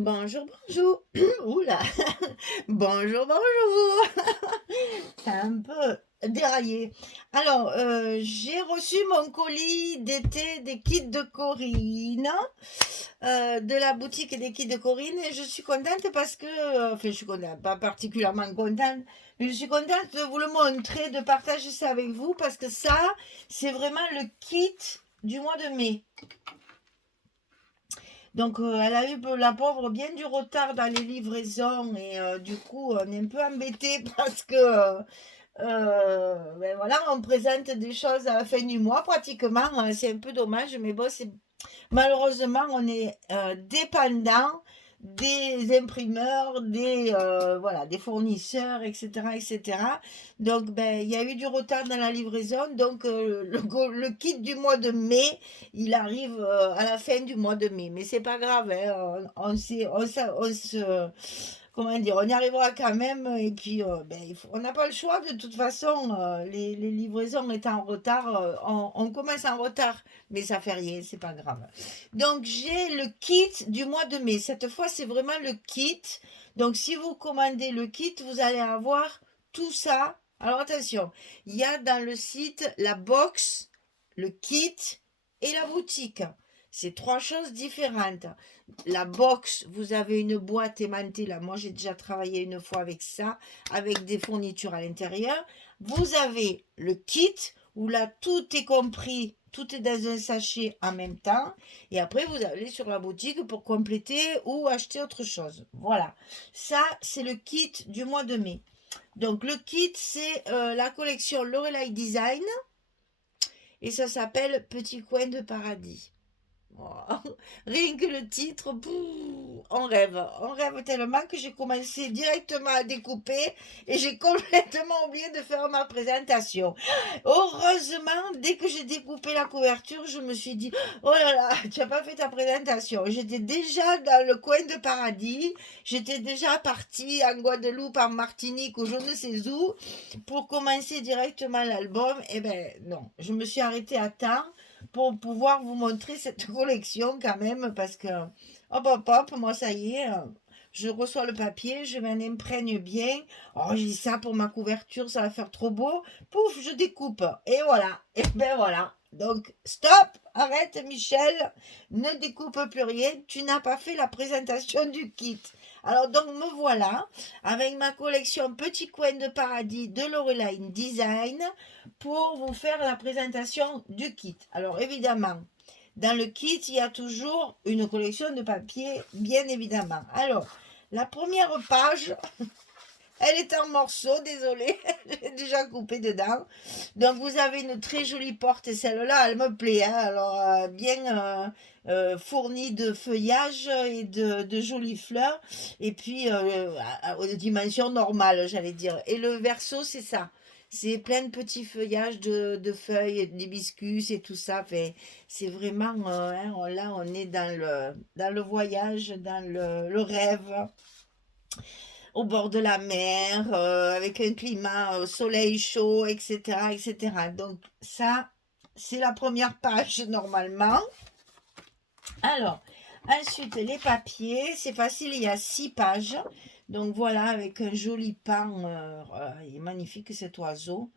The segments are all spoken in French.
Bonjour, bonjour. Oula. Bonjour, bonjour. Ça a un peu déraillé. Alors, j'ai reçu mon colis d'été des kits de Corinne, de la boutique des kits de Corinne, et je suis contente parce que, enfin, je suis contente, pas particulièrement contente, mais je suis contente de vous le montrer, de partager ça avec vous, parce que ça, c'est vraiment le kit du mois de mai. Donc, elle a eu, la pauvre, bien du retard dans les livraisons et du coup, on est un peu embêté parce que, ben voilà, on présente des choses à la fin du mois pratiquement. C'est un peu dommage, mais bon, c'est malheureusement, on est dépendant des imprimeurs, voilà, des fournisseurs, etc., etc. Donc, ben, il y a eu du retard dans la livraison. Donc, le kit du mois de mai, il arrive à la fin du mois de mai. Mais c'est pas grave, hein, on se, comment dire, on y arrivera quand même. Et puis, ben, on n'a pas le choix de toute façon. Les livraisons étant en retard, on commence en retard, mais ça fait rien, c'est pas grave. Donc, j'ai le kit du mois de mai. Cette fois, c'est vraiment le kit. Donc, si vous commandez le kit, vous allez avoir tout ça. Alors, attention, il y a dans le site la box, le kit et la boutique. C'est trois choses différentes. La box, vous avez une boîte aimantée. Là, moi, j'ai déjà travaillé une fois avec ça, avec des fournitures à l'intérieur. Vous avez le kit, où là, tout est compris, tout est dans un sachet en même temps. Et après, vous allez sur la boutique pour compléter ou acheter autre chose. Voilà. Ça, c'est le kit du mois de mai. Donc, le kit, c'est la collection Lorelai Design. Et ça s'appelle Petit coin de paradis. Oh, rien que le titre, on rêve tellement que j'ai commencé directement à découper et j'ai complètement oublié de faire ma présentation. Heureusement, dès que j'ai découpé la couverture, je me suis dit, oh là là, tu n'as pas fait ta présentation. J'étais déjà dans le coin de paradis, j'étais déjà partie en Guadeloupe, en Martinique ou je ne sais où pour commencer directement l'album. Eh ben non, je me suis arrêtée à temps pour pouvoir vous montrer cette collection quand même parce que hop hop hop, moi ça y est, je reçois le papier, je m'en imprègne bien. Oh, j'ai ça pour ma couverture, ça va faire trop beau. Pouf, je découpe. Et voilà. Et ben voilà. Donc, stop, arrête Michel, ne découpe plus rien, tu n'as pas fait la présentation du kit. Alors donc me voilà avec ma collection Petit coin de paradis de Lorelai Design pour vous faire la présentation du kit. Alors évidemment, dans le kit, il y a toujours une collection de papiers, bien évidemment. Alors, la première page, elle est en morceaux, désolée, j'ai déjà coupé dedans. Donc vous avez une très jolie porte et celle-là, elle me plaît. Hein. Alors bien fournie de feuillage et de jolies fleurs. Et puis aux dimensions normales, j'allais dire. Et le verso, c'est ça. C'est plein de petits feuillages de feuilles, d'hibiscus et tout ça. Fait, c'est vraiment, là, on est dans le voyage, dans le rêve au bord de la mer, avec un climat soleil chaud, etc., etc. Donc ça, c'est la première page normalement. Alors, ensuite, les papiers, c'est facile, il y a 6 pages. Donc voilà, avec un joli pan, il est magnifique cet oiseau.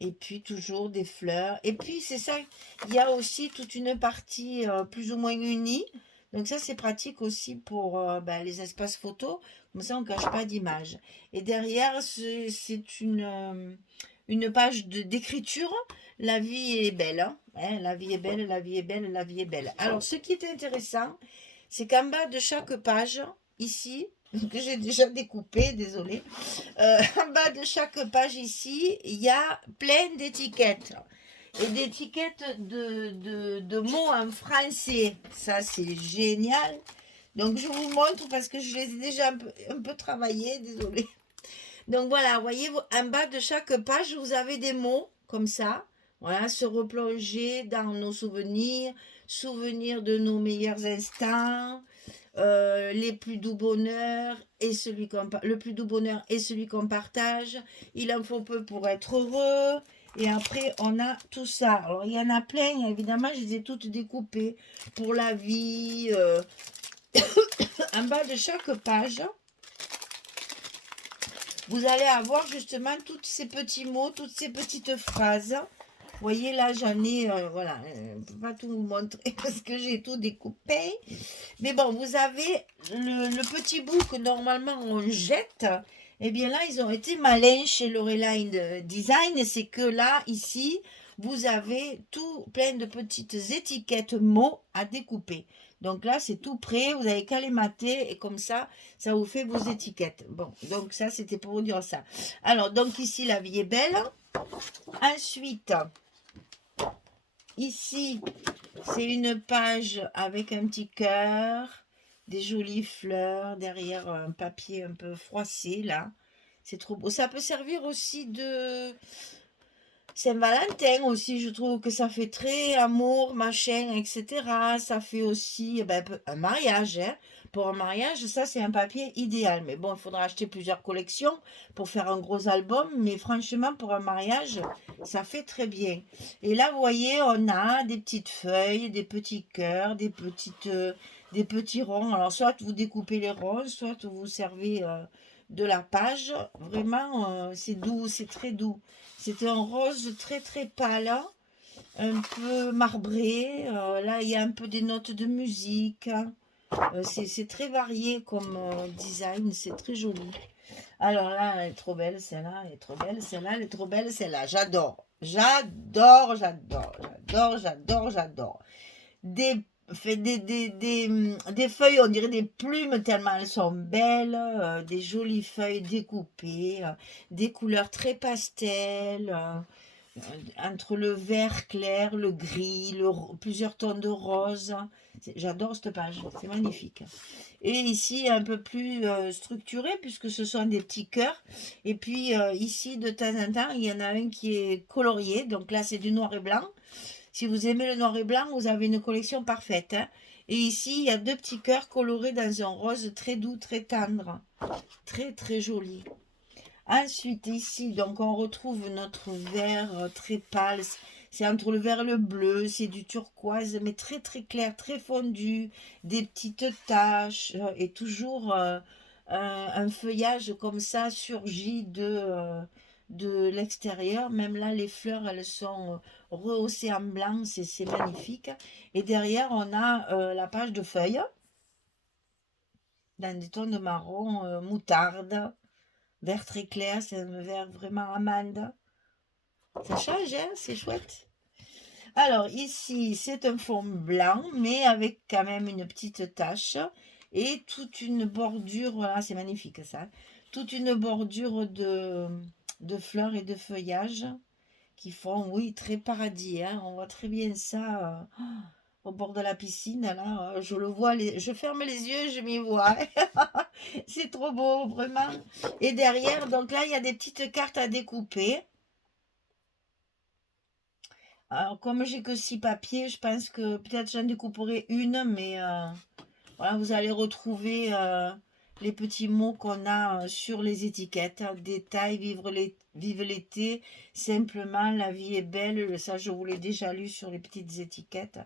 Et puis toujours des fleurs. Et puis c'est ça, il y a aussi toute une partie plus ou moins unie. Donc ça c'est pratique aussi pour ben, les espaces photos. Comme ça on ne cache pas d'image. Et derrière c'est une page d'écriture. La vie est belle. Hein, la vie est belle, la vie est belle, la vie est belle. Alors ce qui est intéressant, c'est qu'en bas de chaque page, ici, que j'ai déjà découpé, désolé, en bas de chaque page ici, il y a plein d'étiquettes. Et d'étiquettes de mots en français. Ça, c'est génial. Donc, je vous montre parce que je les ai déjà un peu travaillés, désolé. Donc, voilà, voyez, en bas de chaque page, vous avez des mots comme ça. Voilà, se replonger dans nos souvenirs, souvenir de nos meilleurs instants, les plus doux bonheurs et le plus doux bonheur est celui qu'on partage. Il en faut peu pour être heureux. Et après, on a tout ça. Alors, il y en a plein, évidemment, je les ai toutes découpées pour la vie, en bas de chaque page, vous allez avoir justement tous ces petits mots, toutes ces petites phrases. Vous voyez, là, j'en ai, voilà, je ne peux pas tout vous montrer parce que j'ai tout découpé. Mais bon, vous avez le petit bout que normalement on jette. Eh bien là, ils ont été malins chez Loreline Design. C'est que là, ici, vous avez tout plein de petites étiquettes mots à découper. Donc là, c'est tout prêt. Vous n'avez qu'à les mater et comme ça vous fait vos étiquettes. Bon, donc ça, c'était pour vous dire ça. Alors, donc ici, la vie est belle. Ensuite, ici, c'est une page avec un petit cœur, des jolies fleurs, derrière un papier un peu froissé, là. C'est trop beau. Ça peut servir aussi de Saint-Valentin aussi, je trouve que ça fait très amour, machin, etc. Ça fait aussi un mariage, hein. Pour un mariage, ça c'est un papier idéal. Mais bon, il faudra acheter plusieurs collections pour faire un gros album. Mais franchement, pour un mariage, ça fait très bien. Et là, vous voyez, on a des petites feuilles, des petits cœurs, des petits ronds. Alors, soit vous découpez les ronds, soit vous servez de la page. Vraiment, c'est doux, c'est très doux. C'est un rose très très pâle, un peu marbré. Là, il y a un peu des notes de musique. C'est très varié comme design, c'est très joli. Alors là, elle est trop belle, celle-là, elle est trop belle, celle-là, elle est trop belle, celle-là. J'adore, j'adore, j'adore, j'adore, j'adore, j'adore. Des feuilles, on dirait des plumes tellement elles sont belles, des jolies feuilles découpées, des couleurs très pastel, entre le vert clair, le gris, plusieurs tons de rose. J'adore cette page, c'est magnifique. Et ici, un peu plus structuré, puisque ce sont des petits cœurs. Et puis ici, de temps en temps, il y en a un qui est colorié. Donc là, c'est du noir et blanc. Si vous aimez le noir et blanc, vous avez une collection parfaite, hein. Et ici, il y a deux petits cœurs colorés dans un rose très doux, très tendre. Très, très joli. Ensuite, ici, donc on retrouve notre vert très pâle. C'est entre le vert et le bleu. C'est du turquoise, mais très, très clair, très fondu. Des petites taches. Et toujours un feuillage comme ça surgit de l'extérieur. Même là, les fleurs, elles sont rehaussées en blanc. C'est magnifique. Et derrière, on a la page de feuilles dans des tons de marron moutarde. Vert très clair, c'est un vert vraiment amande. Ça change, hein, c'est chouette. Alors ici, c'est un fond blanc, mais avec quand même une petite tache. Et toute une bordure, voilà, c'est magnifique ça. Toute une bordure de fleurs et de feuillages qui font, oui, très paradis, hein. On voit très bien ça au bord de la piscine, là. Je le vois, je ferme les yeux, je m'y vois. C'est trop beau, vraiment. Et derrière, donc là, il y a des petites cartes à découper. Alors, comme j'ai que 6 papiers, je pense que peut-être j'en découperai une, mais voilà, vous allez retrouver les petits mots qu'on a sur les étiquettes. Détail, vive l'été, simplement, la vie est belle. Ça, je vous l'ai déjà lu sur les petites étiquettes.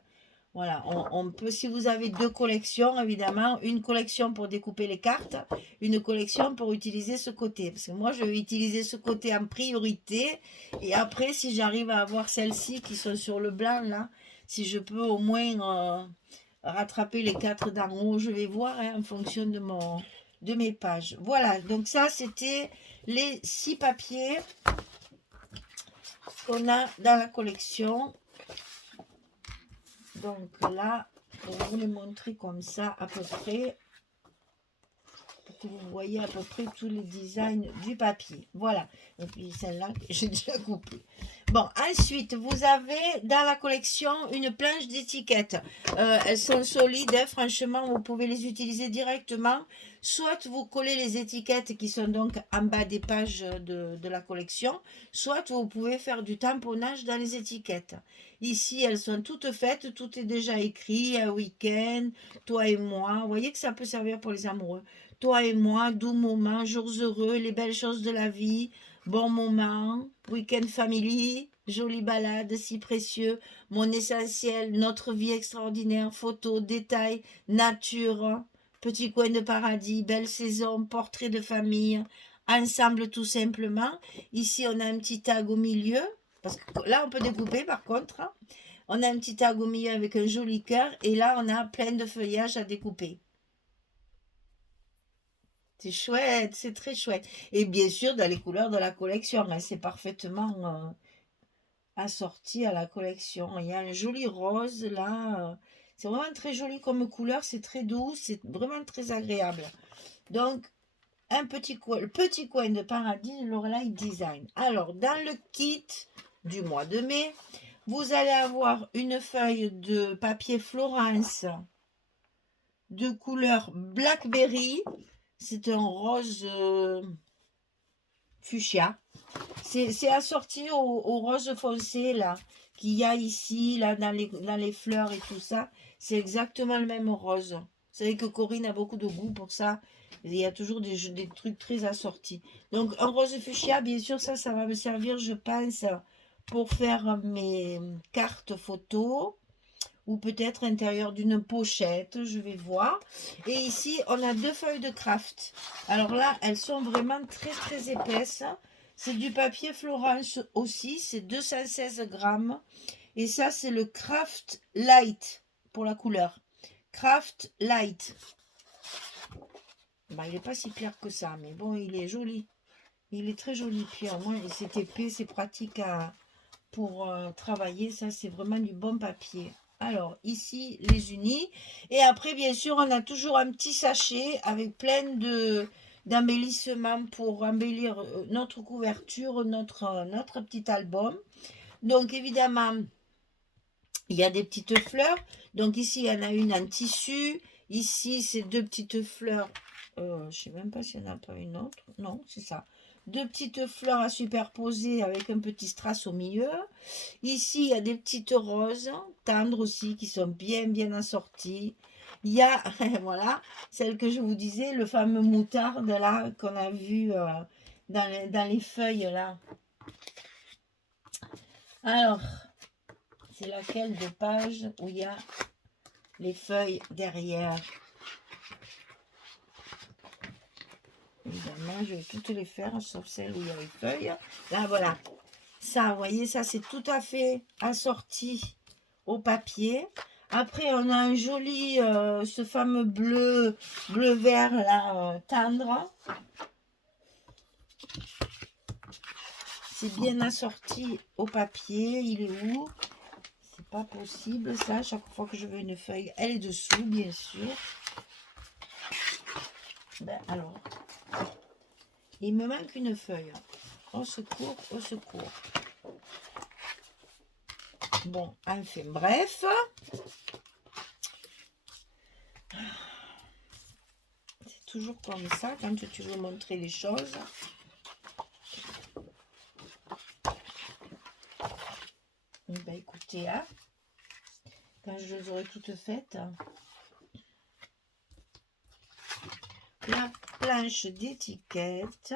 Voilà, on peut, si vous avez deux collections, évidemment, une collection pour découper les cartes, une collection pour utiliser ce côté. Parce que moi, je vais utiliser ce côté en priorité. Et après, si j'arrive à avoir celles-ci qui sont sur le blanc, là, si je peux au moins rattraper les quatre d'en haut, je vais voir hein, en fonction de mes pages. Voilà, donc ça, c'était les 6 papiers qu'on a dans la collection. Donc là, je vais vous les montrer comme ça à peu près, pour que vous voyez à peu près tous les designs du papier. Voilà, et puis celle-là que j'ai déjà coupée. Bon, ensuite, vous avez dans la collection une planche d'étiquettes. Elles sont solides, hein, franchement, vous pouvez les utiliser directement. Soit vous collez les étiquettes qui sont donc en bas des pages de la collection, soit vous pouvez faire du tamponnage dans les étiquettes. Ici, elles sont toutes faites, tout est déjà écrit, un week-end, toi et moi. Vous voyez que ça peut servir pour les amoureux. Toi et moi, doux moments, jours heureux, les belles choses de la vie, bon moment, week-end family, jolie balade, si précieux, mon essentiel, notre vie extraordinaire, photos, détails, nature, Petit coin de paradis, belle saison, portrait de famille, ensemble tout simplement. Ici, on a un petit tag au milieu, parce que là, on peut découper par contre, hein. On a un petit tag au milieu avec un joli cœur, et là, on a plein de feuillages à découper. C'est chouette, c'est très chouette. Et bien sûr, dans les couleurs de la collection, hein, c'est parfaitement assorti à la collection. Il y a un joli rose là. C'est vraiment très joli comme couleur, c'est très doux, c'est vraiment très agréable. Donc, le petit coin de paradis de Lorelai Design. Alors, dans le kit du mois de mai, vous allez avoir une feuille de papier Florence de couleur Blackberry. C'est un rose fuchsia. C'est assorti au rose foncé là qu'il y a ici là dans les fleurs et tout ça. C'est exactement le même rose. Vous savez que Corinne a beaucoup de goût pour ça. Il y a toujours des trucs très assortis. Donc un rose fuchsia, bien sûr, ça va me servir, je pense, pour faire mes cartes photos ou peut-être l'intérieur d'une pochette, je vais voir. Et ici, on a deux feuilles de craft. Alors là, elles sont vraiment très très épaisses. C'est du papier Florence aussi, c'est 216 grammes. Et ça, c'est le Craft Light pour la couleur. Craft Light. Bah, il n'est pas si clair que ça, mais bon, il est joli. Il est très joli. Puis au moins, c'est épais, c'est pratique pour travailler. Ça, c'est vraiment du bon papier. Alors, ici, les unis. Et après, bien sûr, on a toujours un petit sachet avec plein d'embellissements pour embellir notre couverture, notre petit album. Donc, évidemment, il y a des petites fleurs. Donc, ici, il y en a une en tissu. Ici, c'est deux petites fleurs. Je ne sais même pas s'il n'y en a pas une autre. Non, c'est ça. Deux petites fleurs à superposer avec un petit strass au milieu. Ici, il y a des petites roses tendres aussi qui sont bien, bien assorties. Il y a, voilà, celle que je vous disais, le fameux moutarde là qu'on a vu dans les feuilles là. Alors, c'est laquelle de page où il y a les feuilles derrière? Évidemment, je vais toutes les faire, sauf celle où il y a les feuilles. Là, voilà. Ça, vous voyez, ça, c'est tout à fait assorti au papier. Après, on a un joli, ce fameux bleu-vert, là, tendre. C'est bien assorti au papier. Il est où? C'est pas possible, ça. Chaque fois que je veux une feuille, elle est dessous, bien sûr. Ben, alors, il me manque une feuille. Au secours, au secours. Bon, enfin, bref. C'est toujours comme ça quand tu veux montrer les choses. Ben, écoutez, hein, quand je les aurai toutes faites, la planche d'étiquette.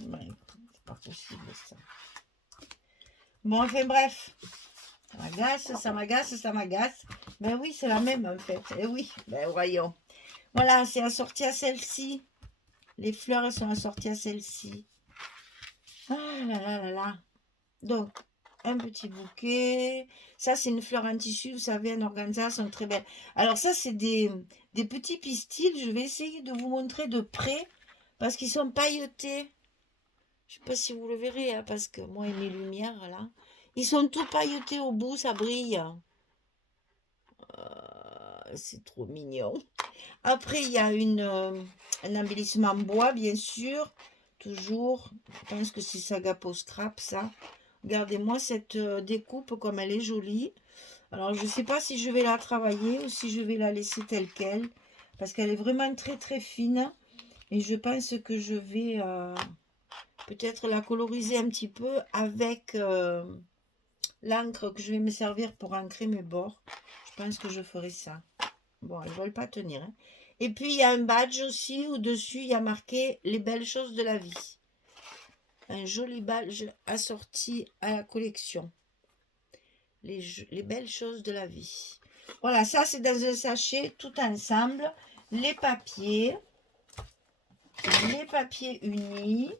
Ouais, c'est pas possible ça. Bon, enfin bref. Ça m'agace, ça m'agace, ça m'agace. Ben oui, c'est la même en fait. Et oui, ben voyons. Voilà, c'est assorti à celle-ci. Les fleurs, elles sont assorties à celle-ci. Ah là là là là. Donc, un petit bouquet. Ça, c'est une fleur en tissu, vous savez, en organza, elles sont très belles. Alors ça, c'est des petits pistils. Je vais essayer de vous montrer de près parce qu'ils sont pailletés. Je ne sais pas si vous le verrez, hein, parce que moi et mes lumières, là, ils sont tout pailletés au bout, ça brille. C'est trop mignon. Après, il y a un embellissement en bois, bien sûr. Toujours. Je pense que c'est Sagapo Scrap, ça. Regardez-moi cette découpe, comme elle est jolie. Alors, je ne sais pas si je vais la travailler ou si je vais la laisser telle qu'elle. Parce qu'elle est vraiment très, très fine. Et je pense que je vais peut-être la coloriser un petit peu avec l'encre que je vais me servir pour ancrer mes bords. Je pense que je ferai ça. Bon, elles ne veulent pas tenir. Hein. Et puis, il y a un badge aussi. Au-dessus, il y a marqué « Les belles choses de la vie ». Un joli badge assorti à la collection. les belles choses de la vie. Voilà, ça c'est dans un sachet tout ensemble. Les papiers unis.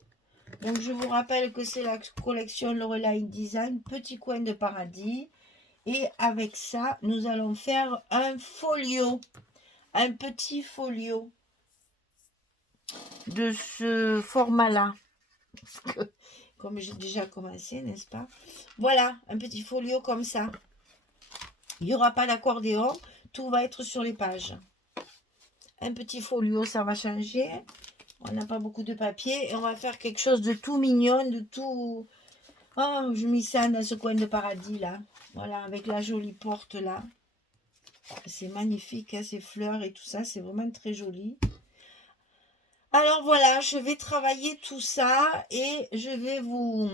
Donc je vous rappelle que c'est la collection Lorelai Design, Petit Coin de Paradis. Et avec ça, nous allons faire un folio, un petit folio de ce format-là. Comme j'ai déjà commencé, n'est-ce pas? Voilà, un petit folio comme ça. Il n'y aura pas d'accordéon, tout va être sur les pages. Un petit folio, ça va changer. On n'a pas beaucoup de papier et on va faire quelque chose de tout mignon, de tout... Oh, je mis ça dans ce coin de paradis là. Voilà, avec la jolie porte là. C'est magnifique, hein, ces fleurs et tout ça, c'est vraiment très joli. Alors voilà, je vais travailler tout ça et je vais vous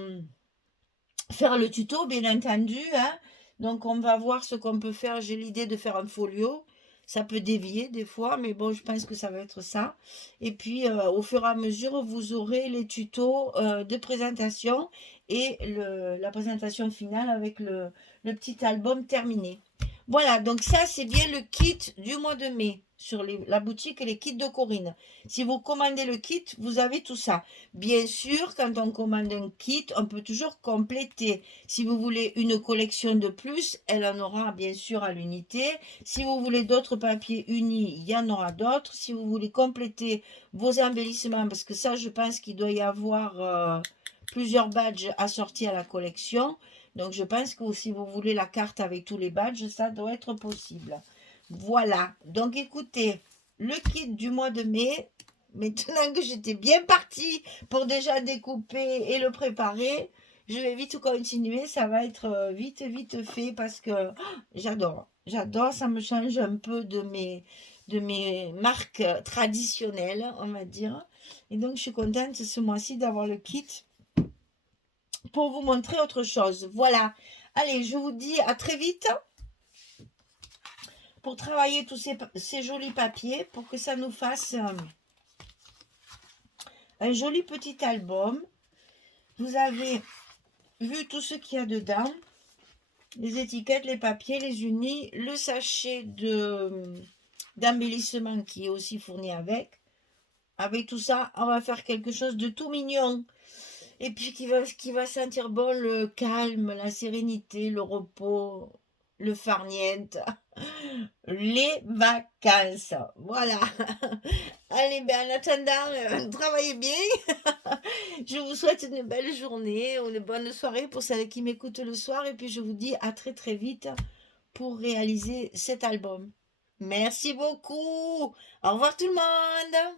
faire le tuto, bien entendu. Hein. Donc on va voir ce qu'on peut faire. J'ai l'idée de faire un folio. Ça peut dévier des fois, mais bon, je pense que ça va être ça. Et puis, au fur et à mesure, vous aurez les tutos de présentation et la présentation finale avec le petit album terminé. Voilà, donc ça, c'est bien le kit du mois de mai sur la boutique et les kits de Corinne. Si vous commandez le kit, vous avez tout ça. Bien sûr, quand on commande un kit, on peut toujours compléter. Si vous voulez une collection de plus, elle en aura bien sûr à l'unité. Si vous voulez d'autres papiers unis, il y en aura d'autres. Si vous voulez compléter vos embellissements, parce que ça, je pense qu'il doit y avoir plusieurs badges assortis à la collection. Donc, je pense que si vous voulez la carte avec tous les badges, ça doit être possible. Voilà. Donc, écoutez, le kit du mois de mai, maintenant que j'étais bien partie pour déjà découper et le préparer, je vais vite continuer. Ça va être vite fait parce que j'adore. J'adore, ça me change un peu de mes marques traditionnelles, on va dire. Et donc, je suis contente ce mois-ci d'avoir le kit pour vous montrer autre chose. Voilà. Allez, je vous dis à très vite pour travailler tous ces jolis papiers pour que ça nous fasse un joli petit album. Vous avez vu tout ce qu'il y a dedans. Les étiquettes, les papiers, les unis, le sachet d'embellissement qui est aussi fourni avec. Avec tout ça, on va faire quelque chose de tout mignon. Et puis qui va sentir bon le calme, la sérénité, le repos, le farniente, les vacances. Voilà. Allez, ben en attendant, travaillez bien. Je vous souhaite une belle journée, une bonne soirée pour celles qui m'écoutent le soir. Et puis je vous dis à très très vite pour réaliser cet album. Merci beaucoup. Au revoir tout le monde.